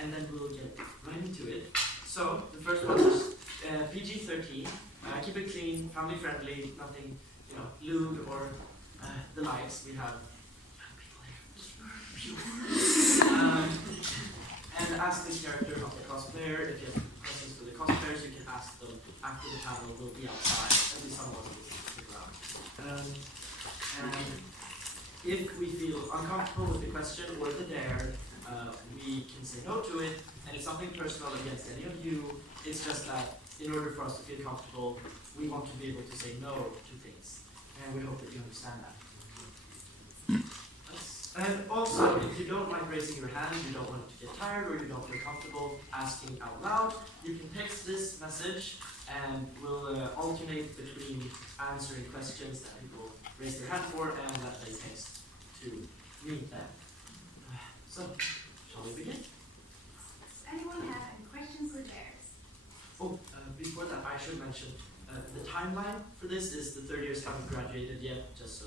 and then we'll get right into it. So the first one is PG-13. Keep it clean, family friendly, nothing, lewd or the likes. We have people here. And ask this character of the cosplayer. If you have questions for the cosplayers, you can ask them after the panel will be outside. At least someone will stick around. And if we feel uncomfortable with the question or the dare, we can say no to it. And it's nothing personal against any of you. It's just that in order for us to feel comfortable, we want to be able to say no to things. And we hope that you understand that. And also, if you don't like raising your hand, you don't want to get tired, or you don't feel comfortable asking out loud, you can text this message, and we'll alternate between answering questions that people raise their hand for and that they text to me then. So, shall we begin? Does anyone have any questions or dares? Oh, before that, I should mention the timeline for this is the third years haven't graduated yet, just so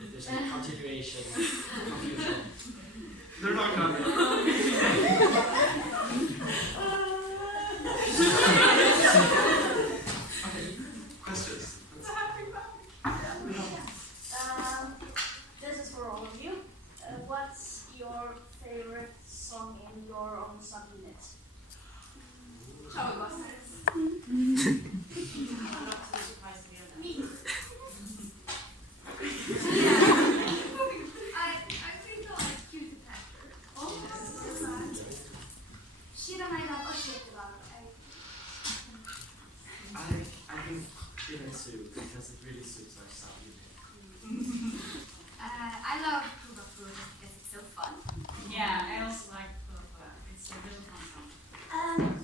if there's any continuation, confusion. They're not gonna Okay, questions? This is for all of you. What's your favorite song in your own subunit? Showerbusters. I'm not so surprised to hear that. Me. I think I like Cutie Panther. Oh, Shit, I love a shit about I think Kimetsu, because it really suits our sound. I love Puma Puma because it's so fun. Yeah, I also like Puma. It's a real fun song.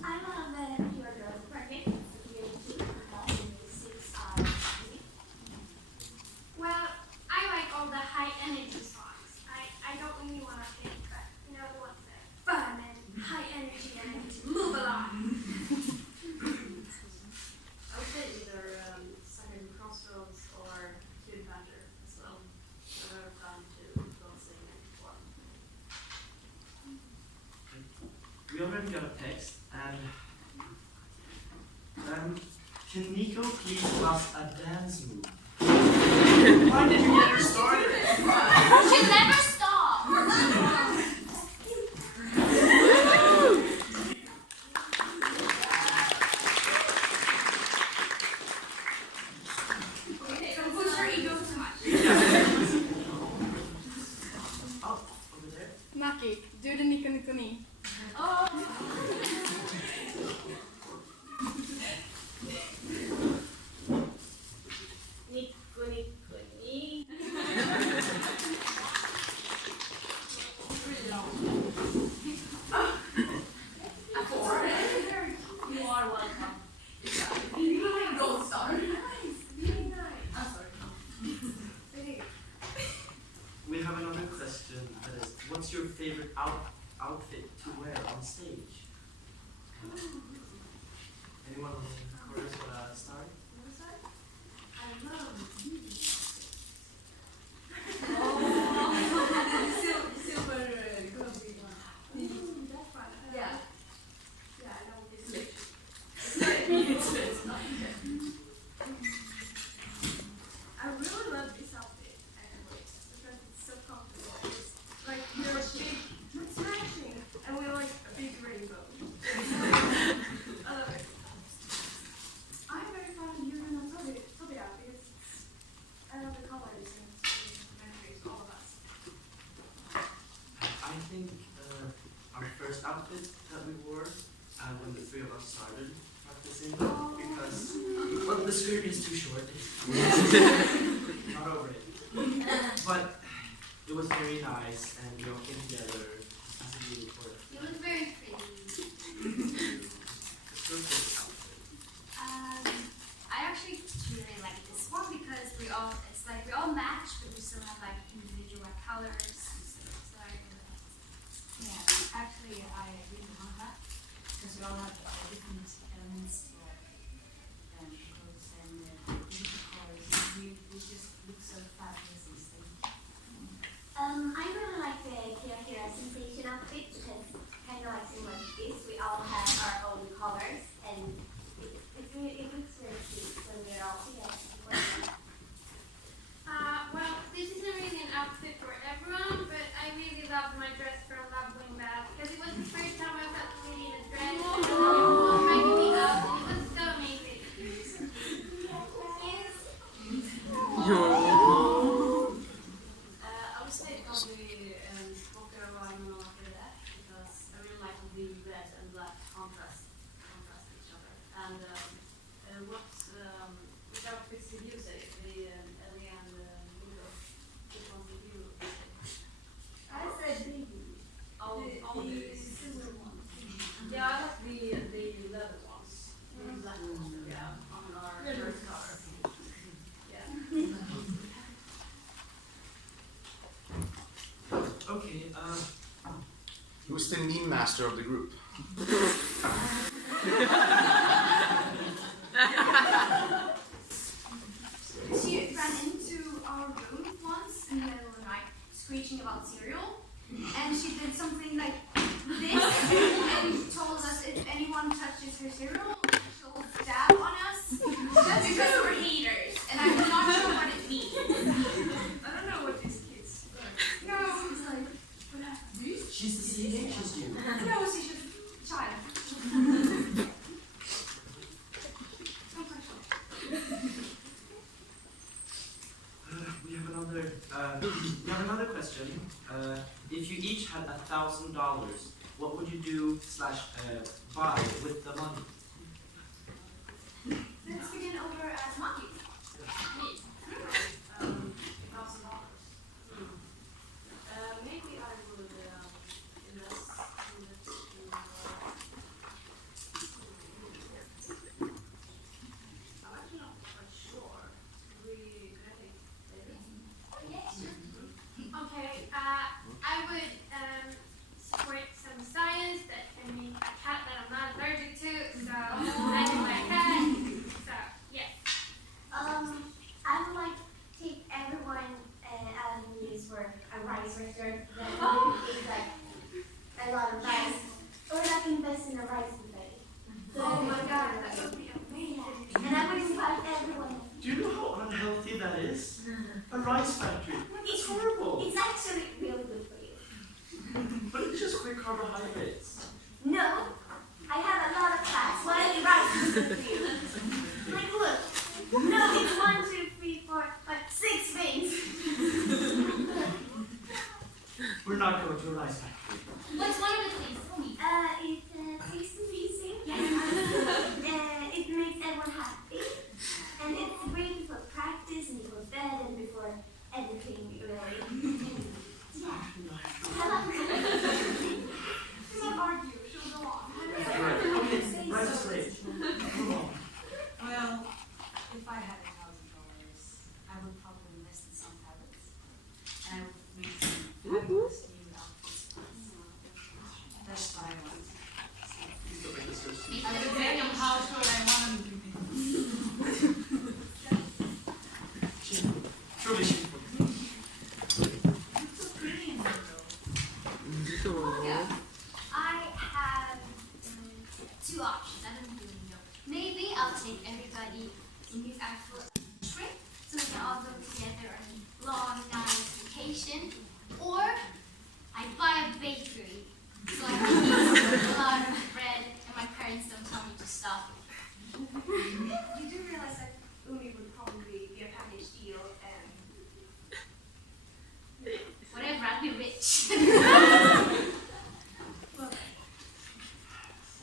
I love Pure Girls Project. Well, I like all the high energy songs. I don't really want to think, but the ones that are fun and high energy and I need to move along. I would say either Southern Crossroads or Cutie Panther as well. They're fun to go sing and perform. We already got a text, and can Nico please give us a dance move? Why did you get her started? She never stop. Okay, don't push your ego too much. Oh, over there. Maki, do the Nico Nico Ni. Oh. Nico Nico Ni. Really long. A 4. You are welcome. Gold star. Nice. Really nice. I'm sorry. We have another question that is, what's your favorite outfit to wear on stage? Anyone in the chorus want to start? I love Silver Grumpy one. that's fun. Yeah. Yeah, I know this. I really love this outfit anyway, because it's so comfortable. It's like you're big, it's matching, and we like a big rainbow. I love it. I'm very fond of Yuri no Tobira because I love the colors and memories, all of us. I think our first outfit that we wore when the three of us started practicing, because well, the skirt is too short. Not over it. But it was very nice, and we all came together as a group for it. You look very pretty. It's still a good outfit. I actually really like this one because we all match, but we still have like individual colors. So I really like it. Yeah, actually, I agree with that because we all have different elements and clothes and different colors. We just look so fabulous and stuff. I really like the Kira Kira since which outfits did you say? The Ellie and Lilo. Which ones did you say? I said baby. All the the silver one. Yeah, I like the leather ones. The black ones that we have on our first car. Yeah. Okay, Who's the meme master of the group? She ran into our room once in the middle of the night, screeching about cereal, and she did something like this, and told us if anyone touches her cereal, she'll stab on us, just because we're haters, and I'm not sure what it means. I don't know what these kids are. No, it's like, what happened? she's the same age as you. No, she's just a child. Don't touch her. We have another question. If you each had $1,000, what would you do / buy with the money? Let's begin over at Monkey. $1,000. Maybe I would invest in it to. I'm actually not quite sure. Could I take later? Yes, sure. Okay, I would support some science that can make a cat that I'm not allergic to, so I can buy a cat. So, yes. I would like to take everyone out of the news for a rice restaurant that is like a lot of rice. Or like invest in a rice buffet. Oh my god, that would be amazing. And I would invite everyone. Do you know how unhealthy that is? A rice factory. It's horrible. It's actually really good for you. But it's just quick carbohydrates. No, I have a lot of fats. Why is rice is good for you? Like look. No, it's 1, 2, 3, 4, 5, 6 things. We're not going to a rice factory. What's one of the things? Tell me. It tastes amazing. It makes everyone happy. And it's great before practice and before bed and before everything, really. Yeah. Do not argue, she'll go on. Okay, rice is great. Move on. Well, if I had $1,000, I would probably invest in some habits. And I would make some fabulous new outfits. That's what I want. Please don't make this so sweet. I would make them household I want them to be. Truly shameful. Yeah. I have 2 options. I don't really know. Maybe I'll take everybody in this actual trip so we can all go together on a long, nice vacation. Or I buy a bakery so I can eat a lot of bread and my parents don't tell me to stop. You do realize that Umi would probably be a package deal and Whatever, I'll be rich.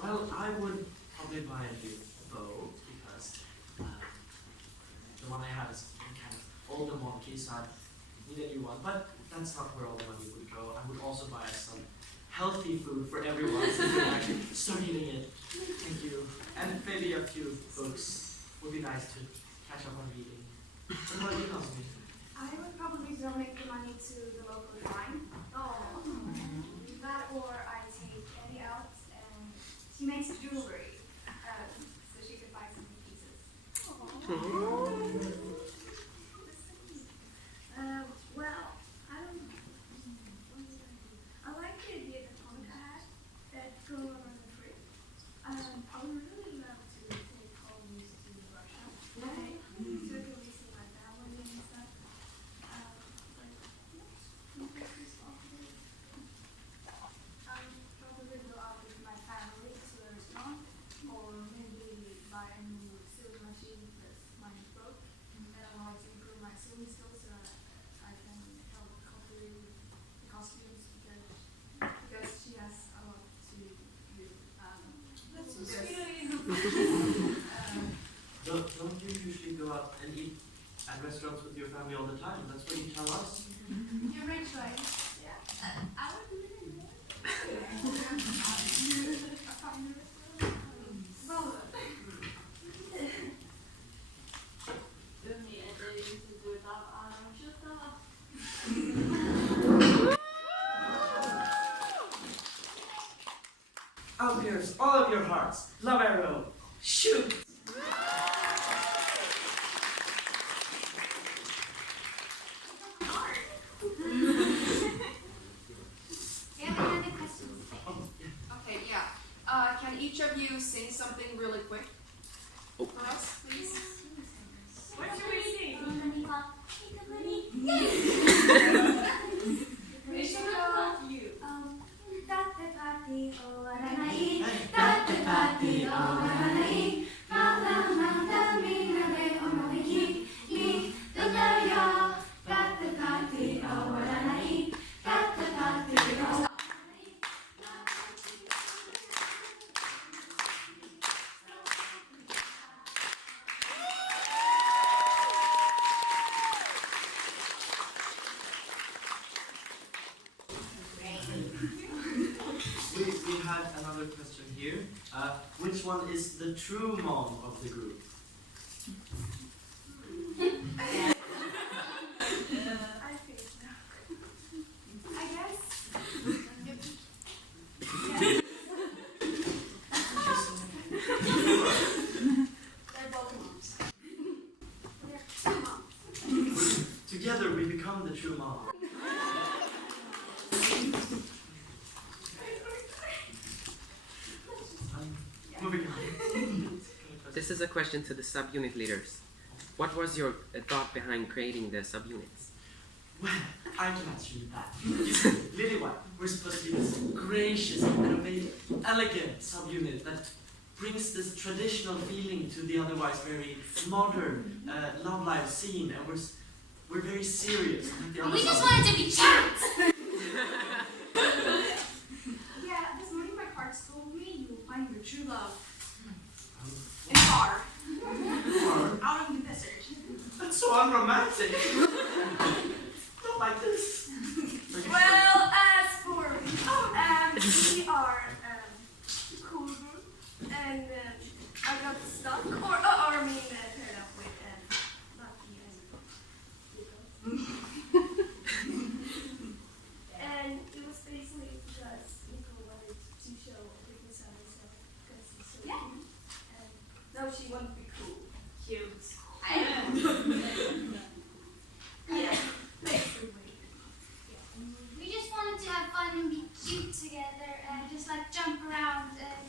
Well, I would probably buy a new bow because the one I have is kind of old and wonky, so I need a new one. But that's not where all the money would go. I would also buy some healthy food for everyone so they can actually start eating it. Thank you. And maybe a few books would be nice to catch up on reading. What about you, Nazmi? I would probably donate the money to the local shrine. Oh. That or I take Ellie out and she makes jewelry. So she could buy some pieces. Well, I don't know. I like the idea that Monica had that go on the trip. I would really love to take homes to Russia. So I can visit my family and stuff. Probably go out with my family to a restaurant, or maybe buy a new sewing machine because mine is broke, and I want to improve my sewing skills so I can help copy the costumes because she has a lot to do. That's so sweet. at restaurants with your family all the time. That's what you tell us. You're rich, right? I would live in there. Well, Out Pierce, all of your hearts. Love arrow. Shoot! We have another question. Okay, yeah. Can each of you sing something really quick for us, please? what should we sing? We should go you. We had another question here. Which one is the true mom of the group? I think I guess. They're both moms. Together we become the true mom. Moving on. This is a question to the subunit leaders. What was your thought behind creating the subunits? Well, I can answer you that. You see, Lily White, we're supposed to be this gracious and amazing, elegant subunit that brings this traditional feeling to the otherwise very modern Love Live scene, and we're very serious. Like the And other we just subunits. wanted to be chats. Yeah, this morning my heart told me you will find your true love Um, in far, or- out in the desert. That's so unromantic. Not like this. Well, as for we are cool group, and I got stuck, or I mean paired up with Lucky and it was basically because Nico wanted to show weakness on himself because he's so cute, and now she wants to be cool. Cute. Yeah, basically. We just wanted to have fun and be cute together and just like jump around and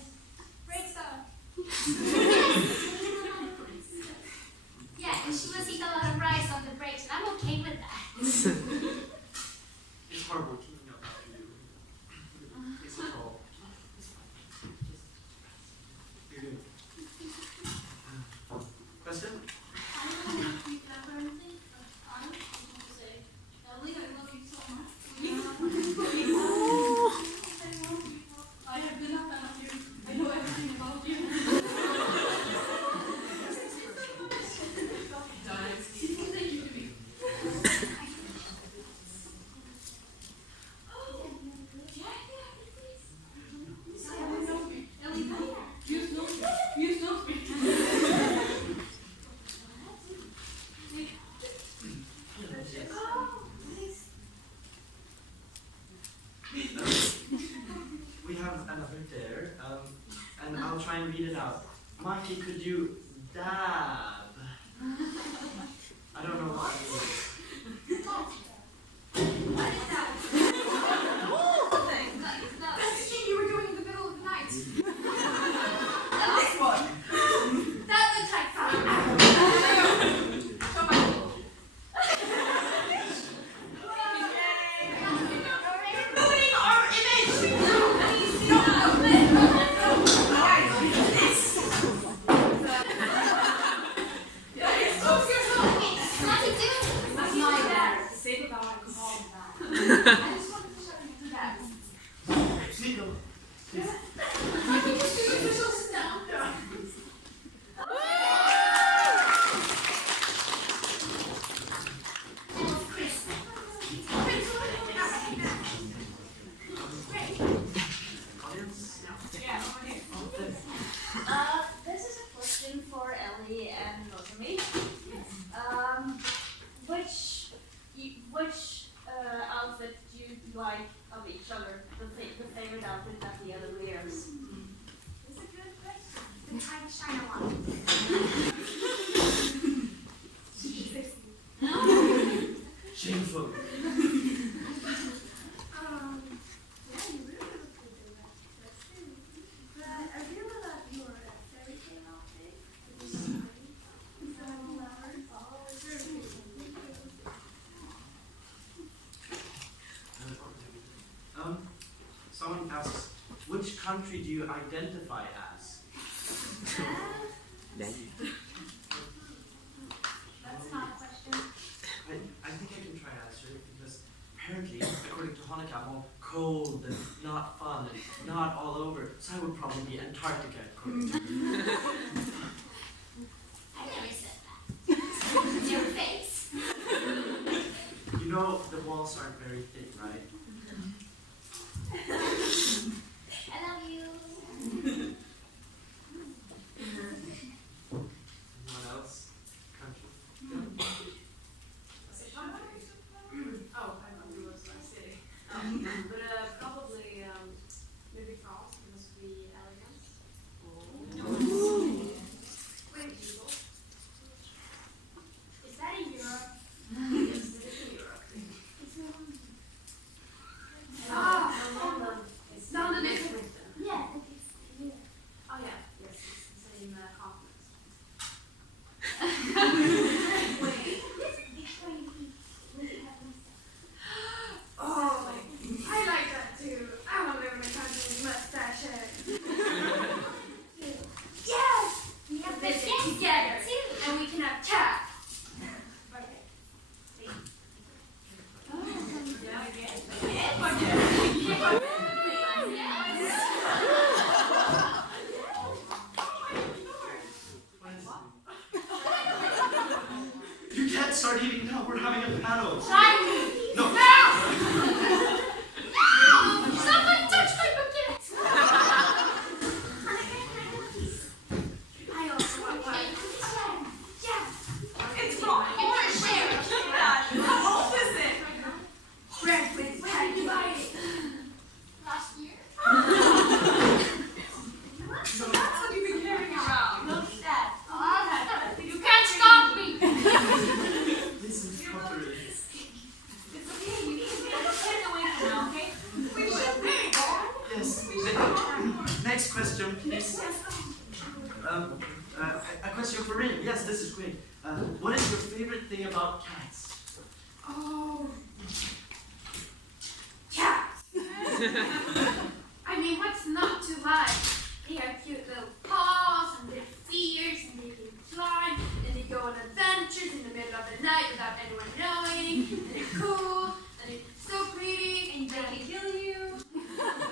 Break stuff. yeah, and she was eating a lot of rice on the breaks, and I'm okay with that. It's horrible keeping up after you. It's a troll. It's fine. You're good. Question? I have been a fan of you. I know everything about you. Thank you to me. You know me. We have another dare, and I'll try and read it out. Mikey, could you dab? I don't know what that means. What is that? That's the thing you were doing in the middle of the night. This one. That looks like fun. Show my ruining our image. What to do? That's not bad. Say about alcohol and that. I just wanted to show you that. Nico, please. I can just do it so sit down. country do you identify as? Then That's not a question. I think I can try to answer it because apparently, according to Hanukkah, I'm all cold and not fun and not all over. So I would probably be Antarctica according to I never said that. It's your face. You know, the walls aren't very thick, right? I love you. Anyone else? Country? Oh, I thought it was my city. But probably maybe France because we elegant. Great people. Is that in Europe? Yes, it is in Europe. Ah, London is Britain. Yeah. Oh yeah, yes, it's the same continent. oh, I like that too. I want to live in a country with mustaches. Yes! We have this together, and we can have cats. You can't start eating now. We're having a panel. Chinese! No. Somebody touch my baguette. I also want one. Yes! It's Come not on, horse share. Keep that. How old is it? Bread with when did you buy it? Last year. So that's what you've been carrying around. Look at that. You can't stop me. Listen to pottery. It's okay. You can get away from now, okay? We should be. Yes. Next question, please. A question for Rin. Yes, this is great. What is your favorite thing about cats? Oh. Cats. I mean, what's not to like? They have cute little paws and little ears and they can fly and they go on adventures in the middle of the night without anyone knowing and they're cool and they're so pretty and they can kill you.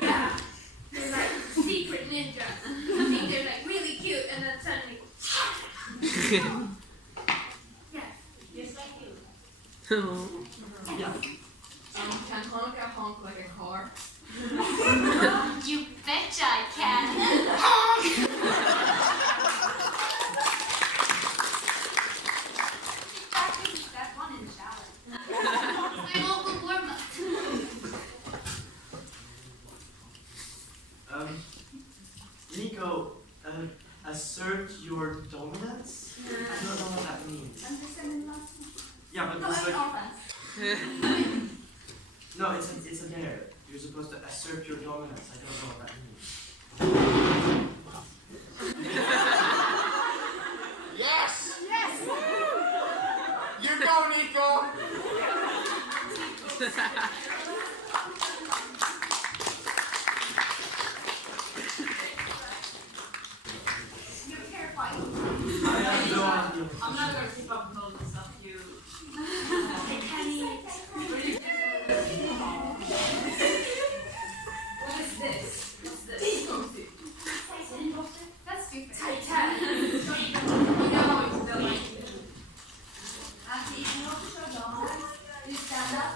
Yeah. They're like secret ninjas. I think they're like really cute and then suddenly yes. Just like you. Yeah. Can Hanukkah honk like a car? You betcha I can. Practice step one in the shower. I won't go warm up. Nico, assert your dominance? I don't know what that means. Understand the last one? Yeah, but No, it's it's like, offense. no, it's a dare. You're supposed to assert your dominance. I don't know what that means. Yes! Yes! You go, Nico! You're terrifying. I have no idea. I'm not going to keep up with all the stuff you. What is this? What's this? That's stupid. Titan. You know how it's built like If you want to show dominance, you stand up.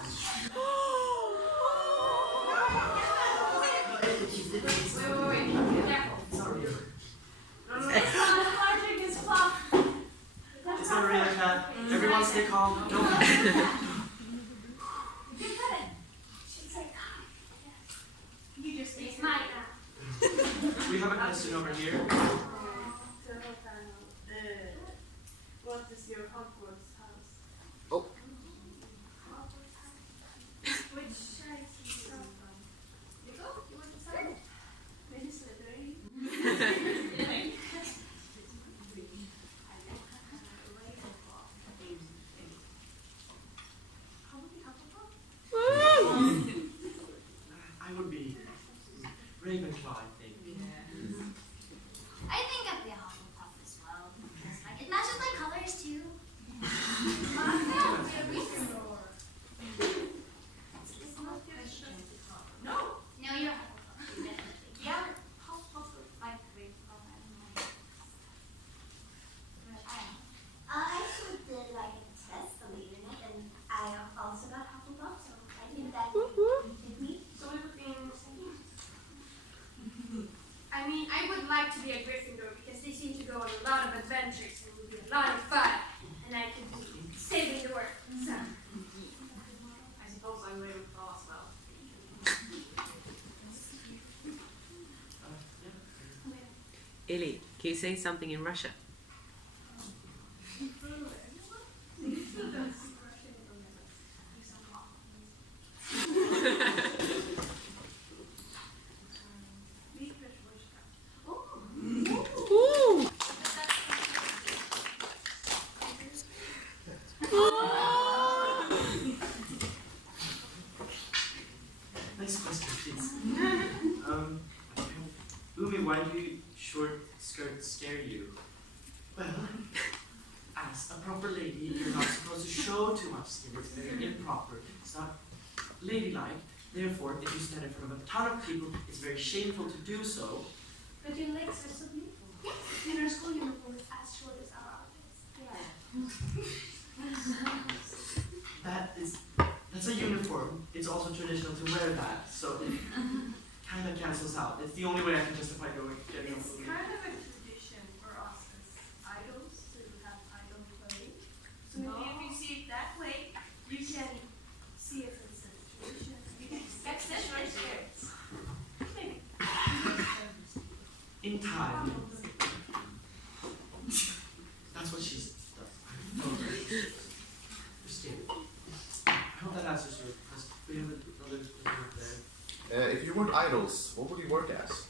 Wait. Be careful. Sorry. It's not enlarging his fluff. It's not really a cat. Everyone stay calm. Don't You can cut it. She's like, you just It's make mine. We have a question over here. what is your Hogwarts house? Which side do you come from? You go? You want to start? Maybe Slytherin? I would be Ravenclaw, I think. think. I think I'd be a Hufflepuff as well. Because like it matches my colors too. No. No, you're a Hufflepuff. Definitely. Yeah, Hufflepuff would like Ravenclaw, I don't know. But I don't know. I actually did like a test on the internet, and I also got Hufflepuff, so I think that did me. So it would be I mean, I would like to be a Gryffindor because they seem to go on a lot of adventures and it would be a lot of fun. And I could be saving the world. So. I suppose I'm Ravenclaw as well. Yeah. Ili, can you say something in Russia? Next question, please. Umi, why do short skirts scare you? Well, as a proper lady, you're not supposed to show too much skin. It's very improper. It's not ladylike. Therefore, if you stand in front of a ton of people, it's very shameful to do so. But your legs are so beautiful. Yes. And our school uniform is as short as our outfits. That's a uniform. It's also traditional to wear that, so it kind of cancels out. It's the only way I can justify getting a It's movie. kind of a tradition for us as idols to have idol clothing. So maybe if you see it that way, you can see it as a tradition. You can expect the short skirts. Maybe. In time. That's what she's done. Christine. I hope that answers your question. We have another question up there. If you weren't idols, what would you work as?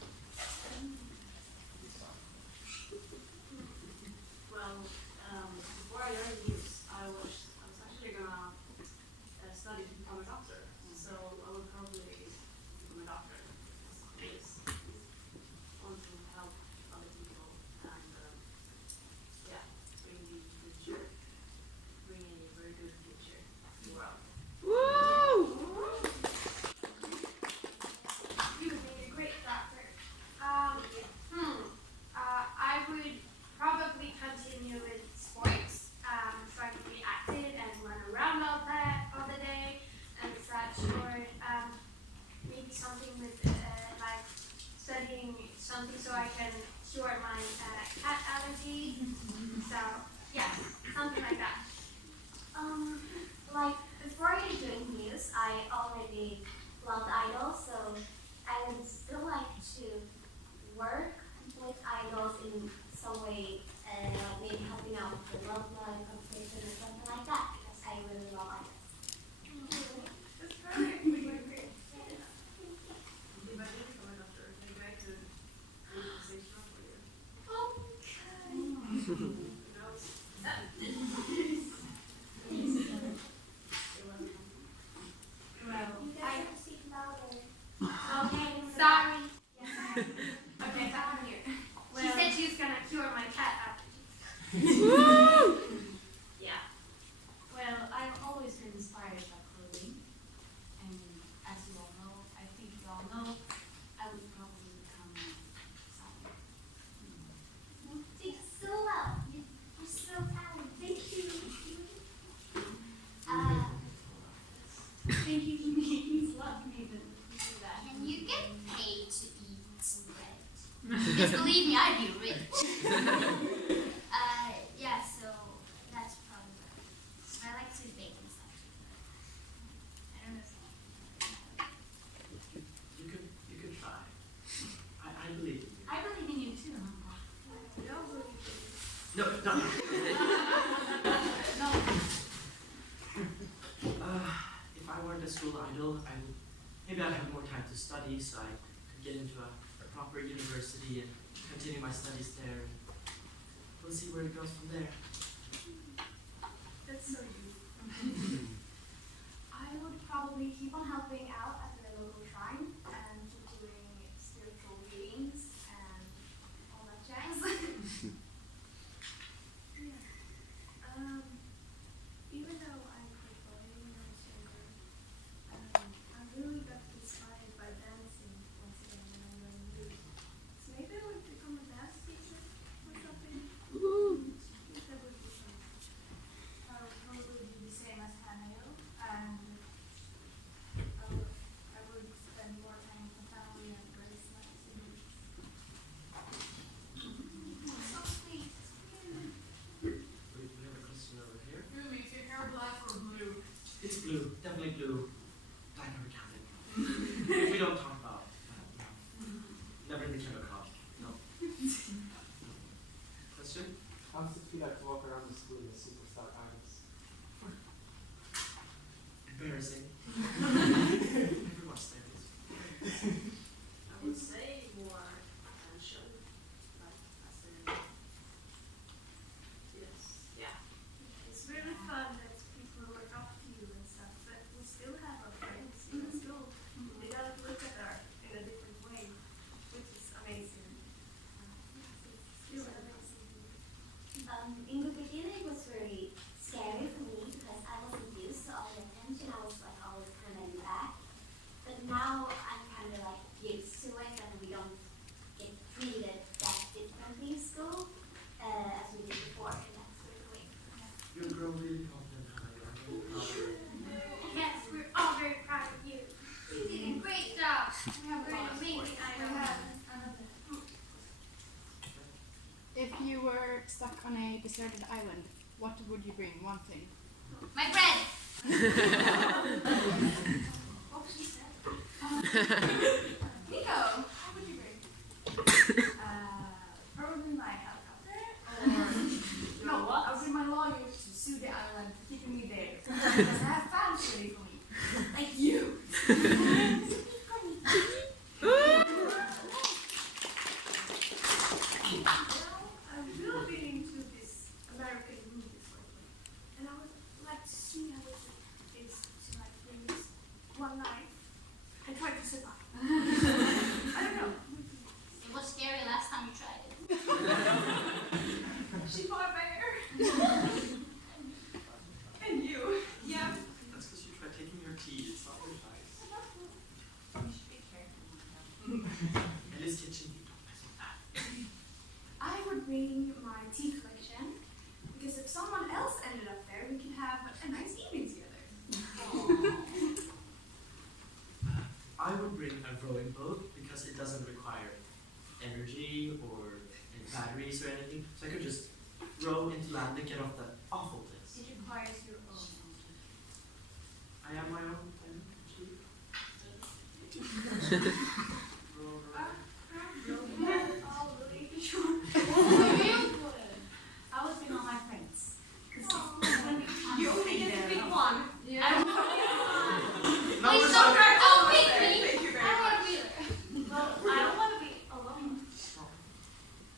Well, before I learned news, I was actually gonna study to become a doctor. So I would probably become a doctor. Because I want to help other people and yeah, bring a very good future to the world. You would make a great doctor. I would probably continue with sports, so I could be active and run around all the day and such. Or maybe something with like studying something so I can cure my cat allergy. So yeah, something like that. Like before I joined news, I already loved idols, so I would still like to work with idols in some way, maybe helping out with the love line competition or something like that, because I really love idols. That's perfect. We would agree. If I did become a doctor, maybe I could do the same job for you. Okay. Who knows? Well, You guys have to speak louder. okay, sorry. Okay, back on here. She said she was gonna cure my cat allergy. Yeah. Well, I've always been inspired by clothing. And as you all know, I think you all know, I would probably become a designer. You did so well. You're so talented. Thank you. Thank you for making me love me to do that. Can you get paid to eat bread? Because believe me, I'd be rich. Yeah, so that's probably what I like to bake and stuff. I don't know. You could try. I believe in you. I believe in you too, Mama. No, no. No. If I weren't a school idol, maybe I'd have more time to study, so I could get into a proper university and continue my studies there. We'll see where it goes from there. That's so you. I would probably keep on helping out at the local shrine and keep doing spiritual reading you were stuck on a deserted island, what would you bring? One thing. My bread. Nico, what would you bring? Probably my helicopter, or no, I'll bring my lawyers to sue the island for keeping me there. Because I have fans ready for me. Like you. I'm really big into this American movies lately, and I would like to see how it is to like bring this one life and try to survive. I don't know. It was scary last time you tried it. She fought a bear. And you. Yeah. That's because you tried taking your tea. It's not very nice. You should be careful. Ellie's kitchen. You don't mess with that. I would bring my tea collection because if someone else ended up there, we could have a nice evening together. I would bring a rowing boat because it doesn't require energy or any batteries or anything. So I could just row into land and get off that awful place. It requires your own. I am my own energy. Row, row. I would bring all my friends. You only get to pick one. Please don't pick me. Thank you very I much. want to be there. Well, I don't want to be alone.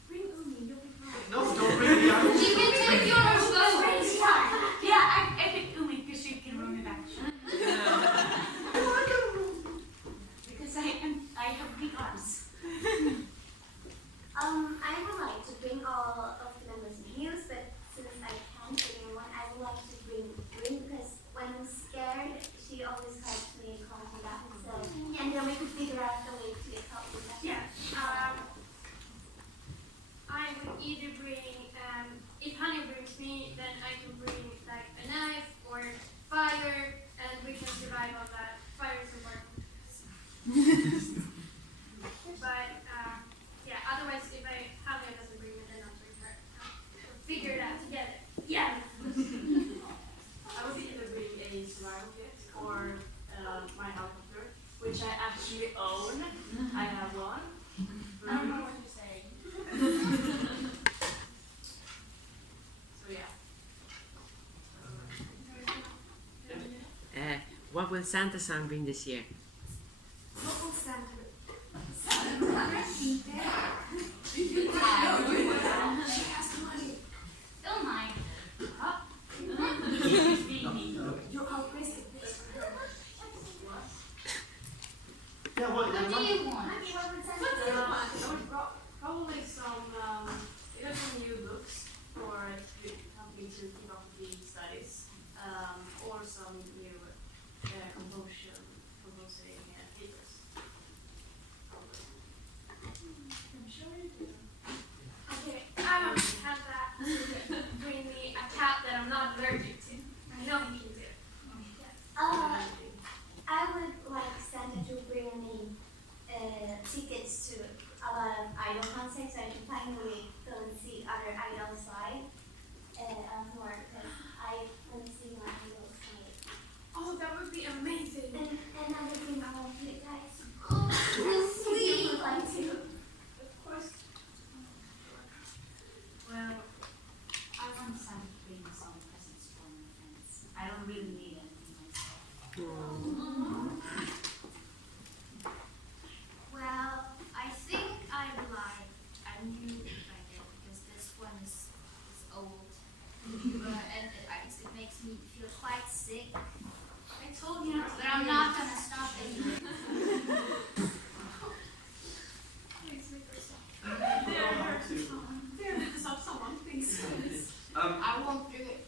Bring Umi, you'll be fine. No, don't bring me out. She can take yours. Yeah, I picked Umi because she can roll me back. Because I have big arms. I would like to bring all of the members in heels, but since I can't bring anyone, I would like to bring Rin because when I'm scared, she always helps me calm me down. So, and then we could figure out a way to help me down. Yeah. I would either bring, if Honey brings me, then I can bring like a knife or fire, and we can survive on that. Fire is important. But yeah, otherwise if Honey doesn't bring me, then I'll bring her. We'll figure it out together. Yeah. I would either bring a survival kit or my helicopter, which I actually own. I have one. I don't know what you're saying. So yeah. What will Santa San bring this year? What will Santa do? Santa be there. She has the money. Don't mind. You're outrisking this. Yeah, what? What do you want? What do you want? I would probably some either some new books for to help me to keep up with the studies, or some new composing papers. Probably. I'm sure you do. Okay, I want to have that. Bring me a cat that I'm not allergic to. I know he can do it. I would like Santa to bring me tickets to a lot of idol concerts so I can finally go and see other idols live more because I want to see my idols live. Oh, that would be amazing. And I would bring all of you guys. Oh, You would like to. Of course. Well, I want Santa to bring some presents for my friends. I don't really need anything myself. well, I think I'd like a new blanket because this one is old. And it makes me feel quite sick. I told you, but I'm not gonna stop it. Please make her stop. There, stop someone, please. I won't do it.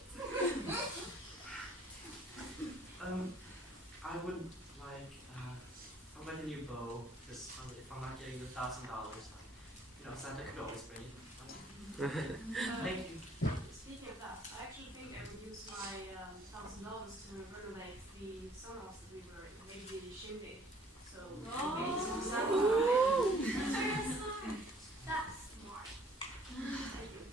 I would like a new bow because if I'm not getting the $1,000, Santa could always bring it. Thank you. Speaking of that, I actually think I would use my $1,000 to renovate the sunhouse that we were in, maybe the chimney. So maybe some Santa. That's smart. Thank you.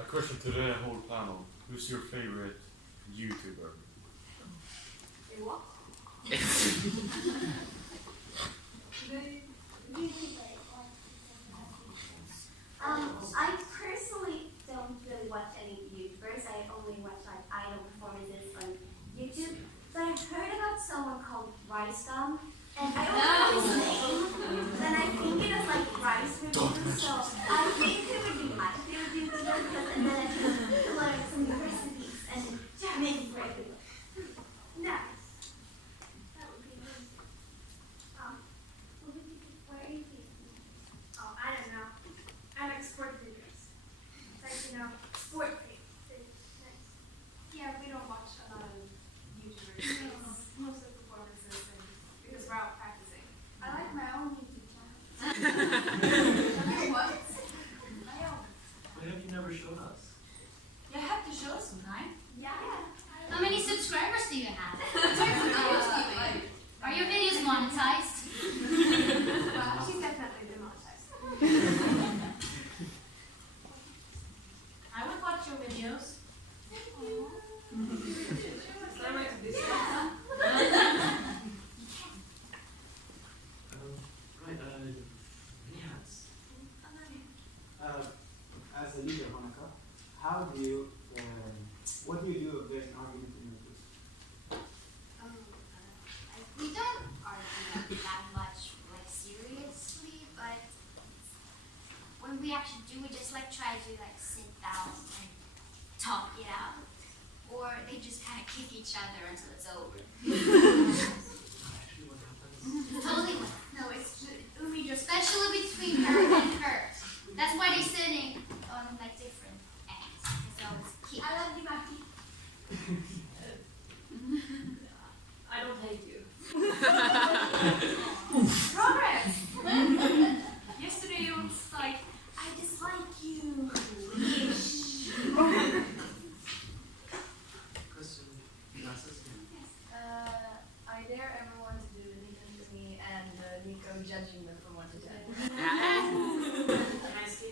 A question to the whole panel. Who's your favorite YouTuber? In what? I personally don't really watch any YouTubers. I only watch like idol performances on YouTube. But I've heard about someone called Rice Gum, and I don't know his name. Then I think it is like rice reviews. So I think it would be my favorite YouTuber because and then I can learn some new recipes and make it for everyone. Nice. That would be nice. Where are you thinking? Oh, I don't know. I like sport videos. Like, you know, sport videos. Nice. Yeah, we don't watch a lot of YouTubers. Most of the performances and because we're out practicing. I like my own YouTube channel. What? Why have you never shown us? You have to show us sometime. Yeah. How many subscribers do you have? Are your videos monetized? Well, she's definitely demonetized. I would watch your videos. Right, any hands? As a leader, Monica, how do you, what do you do if there's an argument in your group? We don't argue that much, like seriously, but when we actually do, we just like try to like sit down and talk it out, or they just kind of kick each other until it's over. Actually, what happens? Totally. No, it's Especially between her and her. That's why they're sitting on like different ends. So it's kick. I love you, Maki. I don't hate you. Progress! Yesterday you was like, I dislike you. Question, Glasses? I dare everyone to do Nico to me and Nico judging them from 1 to 10.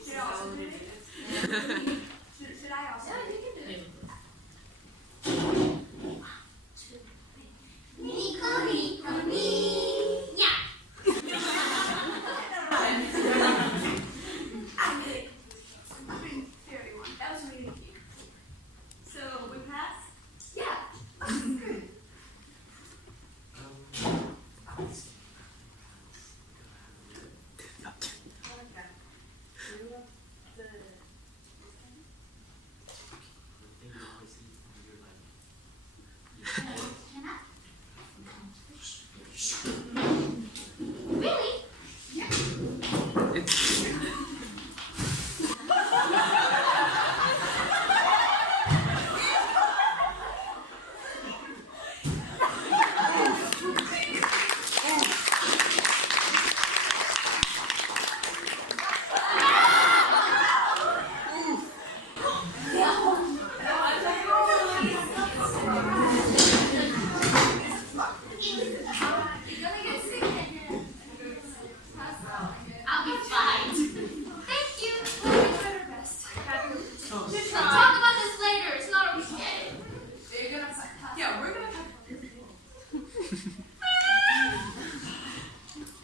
Should I also do it? Should I also? Yeah, you can do it. Nico, Nico, me. Yeah. I'm kidding. Very one. That was really cute. So we pass? Yeah. Alice. The thing you always eat when you're like, Really? You're gonna get sick again. I'll be fine. Thank you. We'll try our best. We'll talk about this later. It's not okay. You're gonna yeah, we're gonna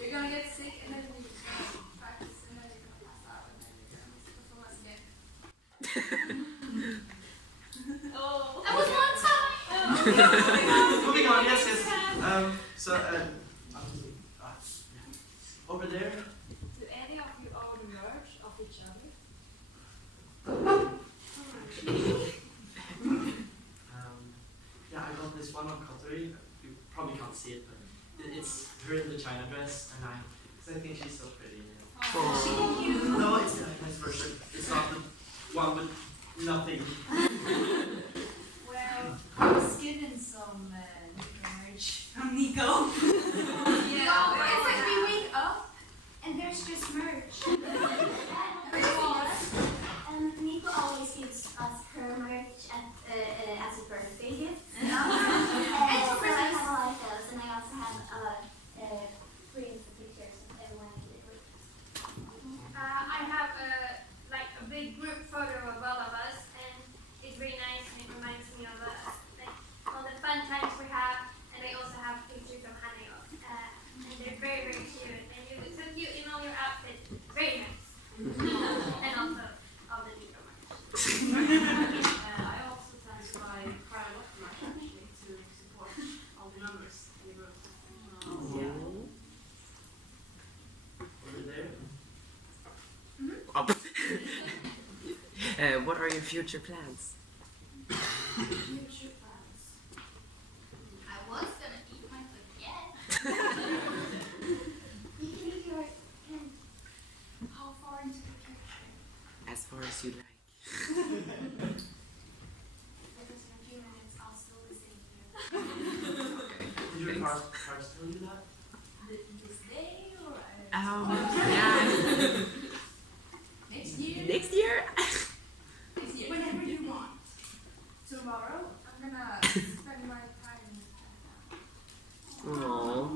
You're gonna get sick and then you're gonna practice and then you're gonna pass out and then you're gonna miss the performance again. Oh. That was one time. moving on, yes, yes. Over there. Do any of you own merch of each other? Yeah, I got this one on Cutlery. You probably can't see it, but it's her in the China dress, and because I think she's so pretty. No, it's a nice version. It's not the one with nothing. Well, I was given some merch from Nico. No, it's like we wake up and there's just merch. Nico always gives us her merch as a birthday gift. And So I have Christmas. a lot of those, and I also have a lot of prints and pictures of everyone in the group. I have like a big group photo of all of us, What are your future plans? Future plans. I was gonna eat my baguette. You can eat your hand. How far into the future? As far as you like. Because in a few minutes I'll still be sitting here. Did your cards tell you that? This day or Yeah. next year? Next year? Next year. Whenever you want. Tomorrow I'm gonna spend my time in Canada. Aww.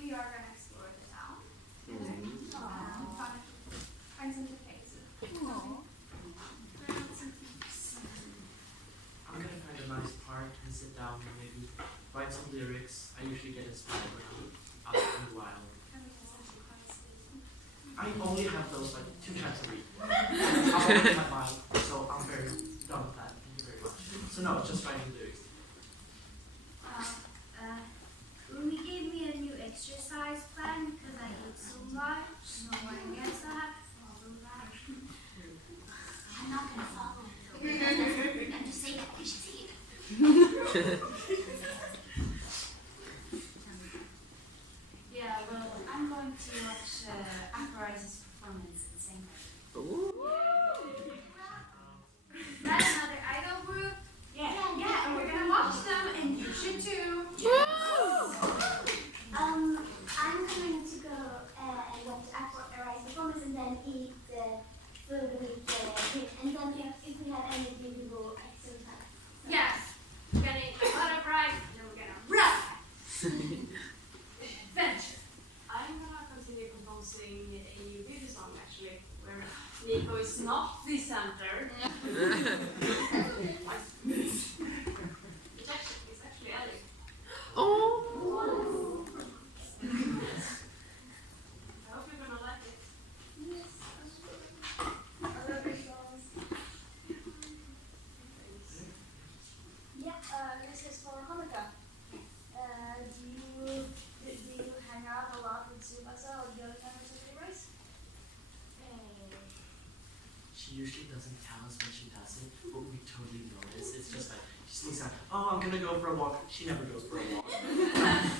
We are gonna explore the town. Find some new places. I'm gonna find a nice park and sit down and maybe write some lyrics. I usually get inspired when I'm out in the wild. I only have those like 2 times a week. I'm already my mind, so I'm very done with that. Thank you very much. So no, just writing lyrics. Rumi gave me a new exercise plan because I ate so much. So I guess I have to follow that. I'm not gonna follow it though. I'm just saying that we should see it. Yeah, well, I'm going to watch Apparise's performance in St. Ooh. That's another idol group. Yeah, and we're gonna watch them, and you should too. I'm going to go and watch Arise performance and then eat food with him. And then if we have any we will exercise. Yes, we're gonna eat a lot of rice, and then we're gonna run. Adventure. I'm gonna continue composing a video song actually, where Nico is not the center. It's actually Ellie. Oh. I hope you're gonna like it. Yes. I love your songs. Yeah, this is for Hanukkah. Do you hang out a lot with Tsubasa or the other members of the race? She usually doesn't tell us when she does it, but we totally notice. It's just like, she sneaks out, oh, I'm gonna go for a walk. She never goes for a walk.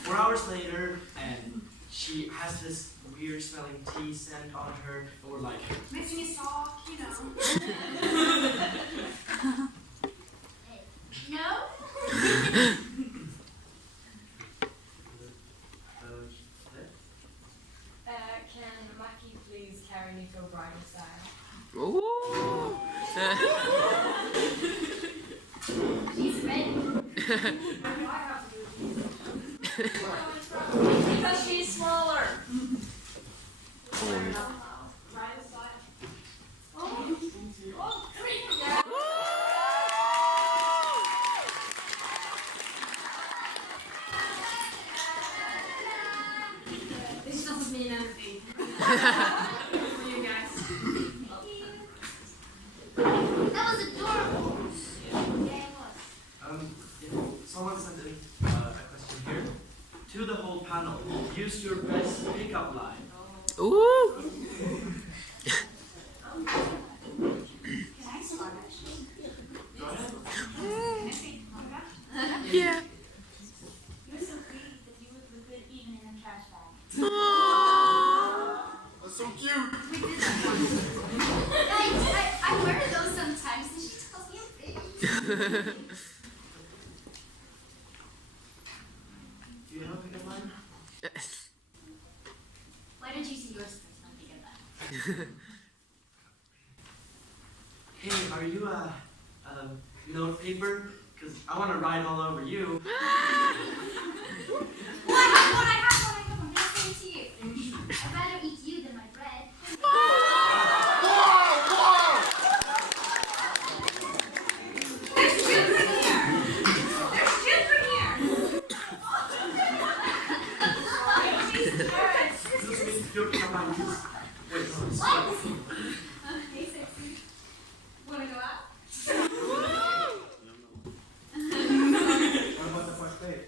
4 hours later, and she has this weird smelling tea scent on her, and we're like, Makes me talk, you know. No? Can Maki please carry Nico bridal style? Ooh. She's ready. Why do I have to do this? Because she's smaller. Ryan style. This doesn't mean anything. For you guys. That was adorable. Yeah, it was. someone sent a question here. To the whole panel, use your best pickup line. Ooh. Can I start actually? Go ahead. Can I say manga? Yeah. You're so pretty that you would look good even in a trash bag. That's so cute. We did that once. Guys, I wear those sometimes and she tells me I'm big. Do you have a pickup line? Why don't you see yours first? I'll think of that. Hey, are you a note paper? Because I want to ride all over you. Oh, I have one. I'm gonna send it to you. I'd rather eat you than my bread. There's children here. There's children here. Excuse me, your pickup line is... Wait, no, it's... Hey, sexy. Wanna go out? What about the first date?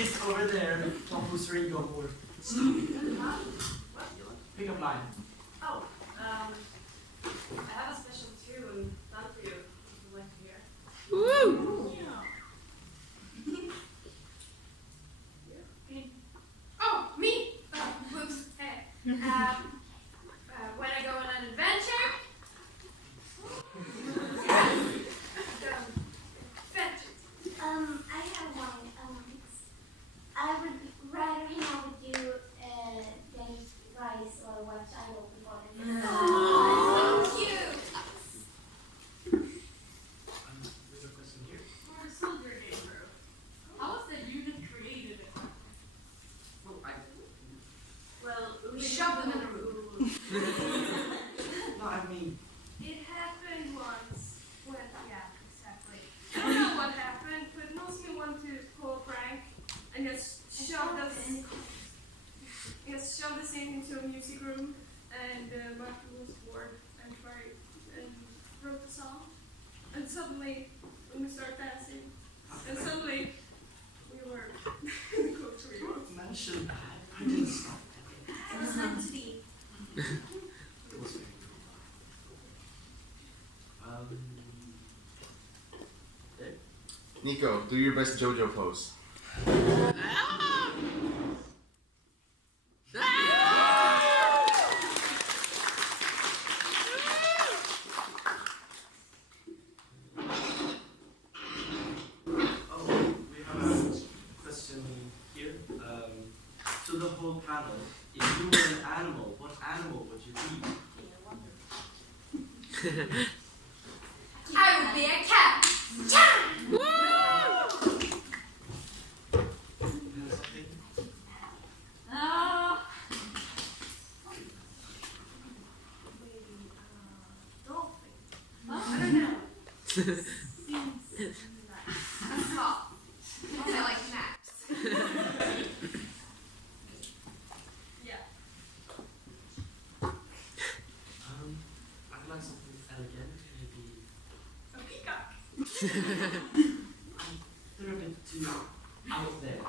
please, over there, Tompus Ringo or pick up line. Oh, I have a special tune done for you, if you'd like to hear. Oh, me? Whoops. When I go on an adventure. I have one. I would rather hang out with you than eat rice or watch Idol before the Oh, cute. There's a question here. For a soldier game crew, how was that unit created? Well, Well, We shoved them in the room. no, I mean, It happened once when, yeah, exactly. I don't know what happened, but mostly wanted to pull a prank and just shove us in into a music room, and Martin was bored and tried and wrote a song. And suddenly, when we started dancing, and suddenly we were go to you. mention that. I didn't stop it. It was meant to be. It was very cool. There. Nico, do your best JoJo pose. Oh, we have a question here. To the whole panel, if you were an animal, what animal would you be? I would be a cat. You have something? Dolphin. I don't know. A sloth. I like naps. Yeah. I'd like something elegant, maybe. A peacock. They're a bit too out there.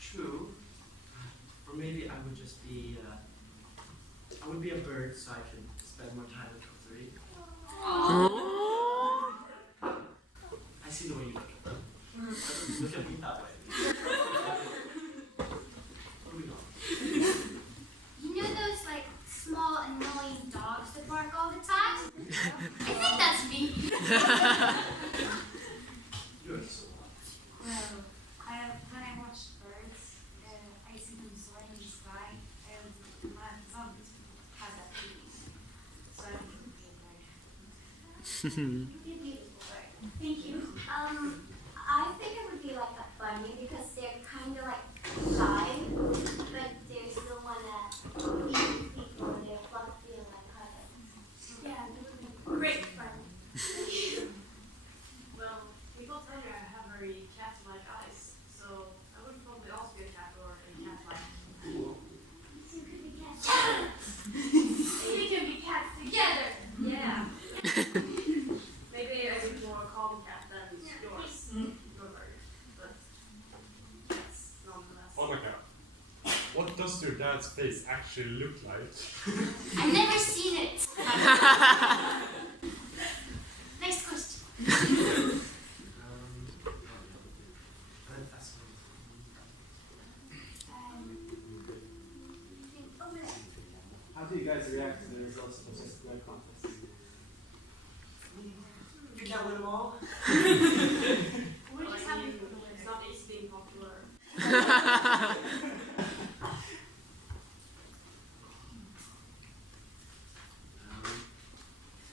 True. Or maybe I would just be, I would be a bird so I can spend more time with Kotari. I see the way you look at them. Look at me that way. Moving on. You know those like small annoying dogs that bark all the time? I think that's me. You're so Well, when I watch birds, I see them soaring in the sky, and my son has that feeling. So I think it would be a bird. You're beautiful bird. Thank you. I think it would be like a bunny because they're kind of like shy, but they still wanna eat people. They're fluffy and like cuddle. Yeah, they would be great fun. Well, people tell you I have very cat-like eyes, so I would probably also be a cat or a cat-like animal. So you could be cats. We can be cats together. Yeah. Maybe I would be more a calm cat than yours. Your bird. But yes, nonetheless. Monica, what does your dad's face actually look like? I've never seen it. Next question. That's Over there. How do you guys react to the results of the Obsessive contest? You can't win them all. We're Like just happy you, for the winner. it's not easy being popular.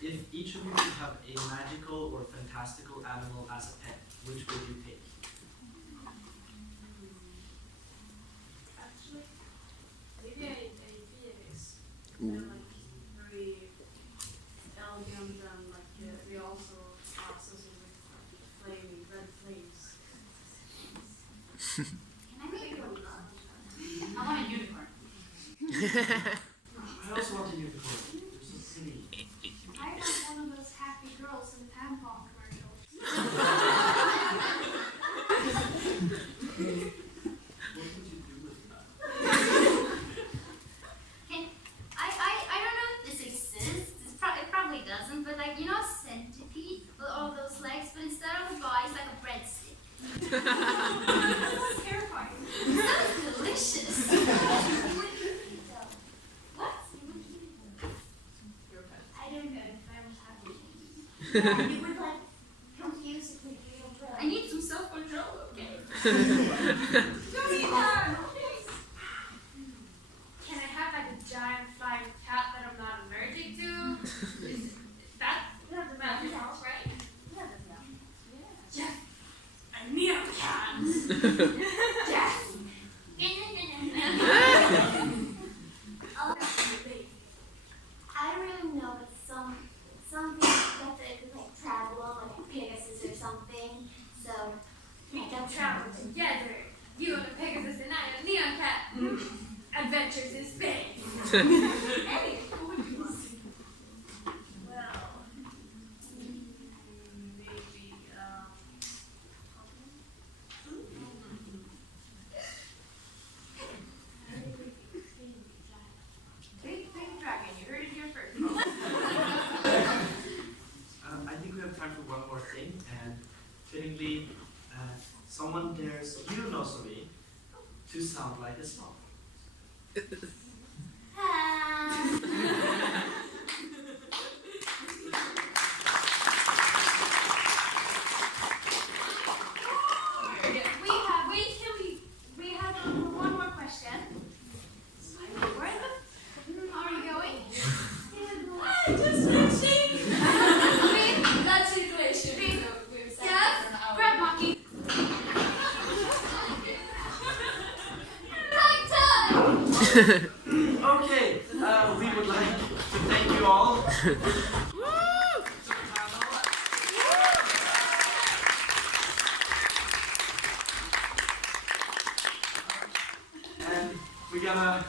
If each of you could have a magical or fantastical animal as a pet, which would you pick? Actually, maybe a phoenix. They're like very elegant and like they also are associated with flame, red flames. Can I make one? I want a unicorn. I also want a unicorn. They're so pretty. I want one of those happy girls in the tampon commercials. would you do with that? I don't know if this exists. It probably doesn't, but like, you know, a centipede with all those legs, but instead of a body, it's like a breadstick. That's terrifying. It sounds delicious. What? I don't know if I was happy. I You would like confuse it with real blood. need some self-control, okay? Don't eat that. Can I have like a giant flying cat that I'm not allergic to? That counts, right? Yes, a neocat. Yes. I don't really know, but something that they could like travel on, like a Pegasus or something. So We can travel together. You and a Pegasus and I and a neon cat. Adventures in space. Hey, who would you want? Well, maybe, Big dragon, you heard it here first. I think we have time for one more thing, and fittingly, someone dares you, Nozomi, to sound like a song. We have one more question. Where are you going? Just fishing. That situation. Yes, Brad Monkey. Right time. Okay, we would like to thank you all. And we're gonna